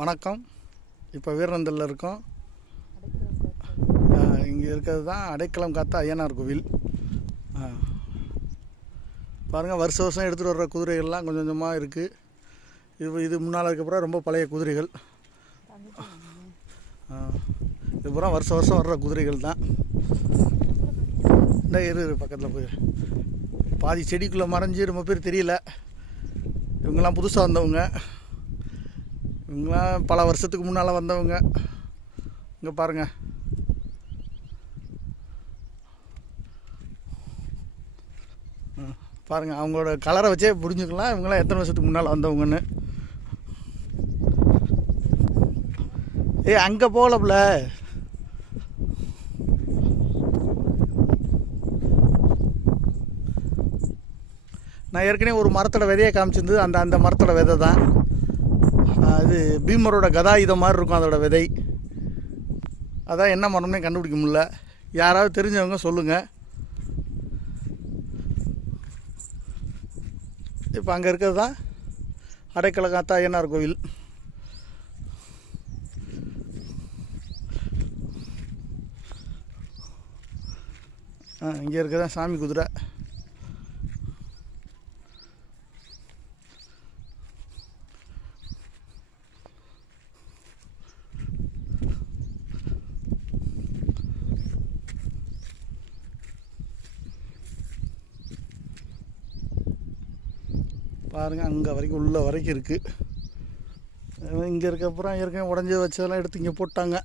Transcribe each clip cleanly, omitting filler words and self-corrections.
வணக்கம். இப்போ வீரநந்தலில் இருக்கோம். இங்கே இருக்கிறது தான் அடைக்கலம் காத்த ஐயனார் கோவில். பாருங்கள், வருஷம் வருஷம் எடுத்துகிட்டு வர்ற குதிரைகள்லாம் கொஞ்சம் கொஞ்சமாக இருக்குது. இது முன்னால் இருக்கப்பறம் ரொம்ப பழைய குதிரைகள். இது பூரா வருஷம் வருஷம் வர்ற குதிரைகள் தான். இந்த பக்கத்தில் போய் பாதி செடிக்குள்ளே மறைஞ்சி ரொம்ப பேர் தெரியல. இவங்கெல்லாம் புதுசாக வந்தவங்க. இவங்களாம் பல வருஷத்துக்கு முன்னால் வந்தவங்க. இங்கே பாருங்கள், பாருங்கள், அவங்களோட கலரை வச்சே புரிஞ்சுக்கலாம் இவங்களாம் எத்தனை வருஷத்துக்கு முன்னால் வந்தவங்கன்னு. அங்கே போகலப்ல. நான் ஏற்கனவே ஒரு மரத்தோட விதையை காமிச்சிருந்தது. அந்த மரத்தோட விதை தான் அது. பீமரோட கதாயுதம் மாதிரி இருக்கும் அதோட விதை. அதான் என்ன மரம்னே கண்டுபிடிக்க முடியல. யாராவது தெரிஞ்சவங்க சொல்லுங்கள். இப்போ அங்கே இருக்கிறது தான் அடைக்கலம் காத்த ஐயனார் கோவில். இங்கே இருக்கிறது சாமி குதிரை. பாருங்கள், அங்கே வரைக்கும் உள்ள வரைக்கும் இருக்குது. இங்கே இருக்கப்பறம் ஏற்கனவே உடஞ்சி வச்சதெல்லாம் எடுத்து இங்கே போட்டாங்க.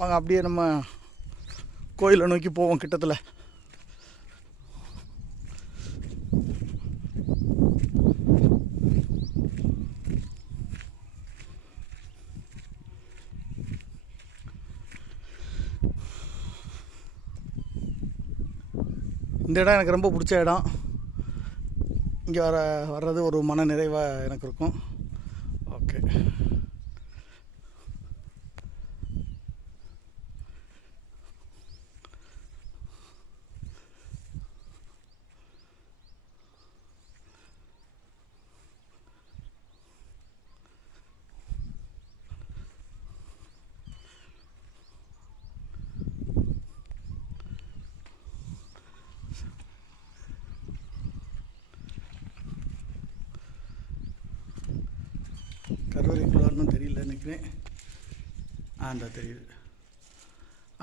வாங்க அப்படியே நம்ம கோயிலை நோக்கி போவோம். கிட்டத்தில் இந்த இடம் எனக்கு ரொம்ப பிடிச்ச இடம். இங்கே வர்றது ஒரு மன நிறைவாக எனக்கு இருக்கும். ஓகே, கருவறைக்குள்ள வரணும் தெரியல நினைக்கிறேன். அந்த தெரியுது.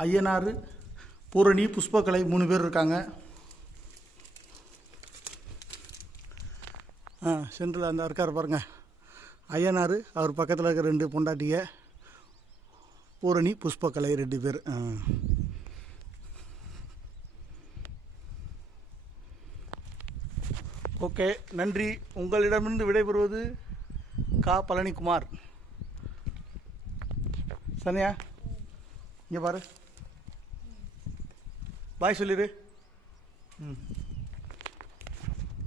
ஐயனார், பூரணி, புஷ்பக்கலை 3 பேர் இருக்காங்க. சென்ட்ரல் அந்த இருக்கார் பாருங்க ஐயனார். அவர் பக்கத்தில் இருக்க 2 பொண்டாட்டிய பூரணி, புஷ்பக்கலை 2 பேர். ஓகே, நன்றி. உங்களிடமிருந்து விடைபெறுவது கா. பழனிக்குமார். சனியா, இங்கே பாரு, பாய் சொல்லிடு.